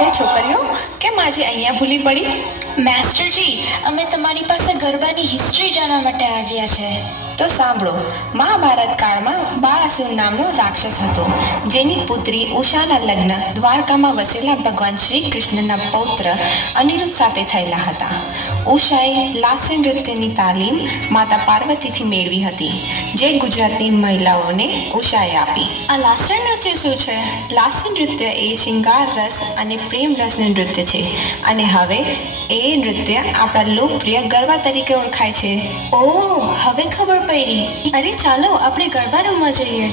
અરે છોકરીઓ, કેમ આજે અહીંયા ભૂલી પડી? માસ્ટરજી, અમે તમારી પાસે ગરબાની હિસ્ટ્રી જાણવા માટે આવ્યા છે. તો સાંભળો, મહાભારત કાળમાં બાળાસુર નામનો રાક્ષસ હતો, જેની પુત્રી ઉષાના લગ્ન દ્વારકામાં વસેલા ભગવાન શ્રી કૃષ્ણના પૌત્ર અનિરુદ્ધ સાથે થયેલા હતા. ઉષાએ લાસ્ય નૃત્યની તાલીમ માતા પાર્વતીથી મેળવી હતી, જે ગુજરાતની મહિલાઓને ઉષાએ આપી. આ લાસ્ય નૃત્ય શું છે? લાસ્ય નૃત્ય એ શિંગાર રસ અને પ્રેમ રસનું નૃત્ય છે, અને હવે એ નૃત્ય આપણા લોકપ્રિય ગરબા તરીકે ઓળખાય છે. ઓહ, હવે ખબર પડી. અરે ચાલો આપણે ગરબા રમવા જઈએ.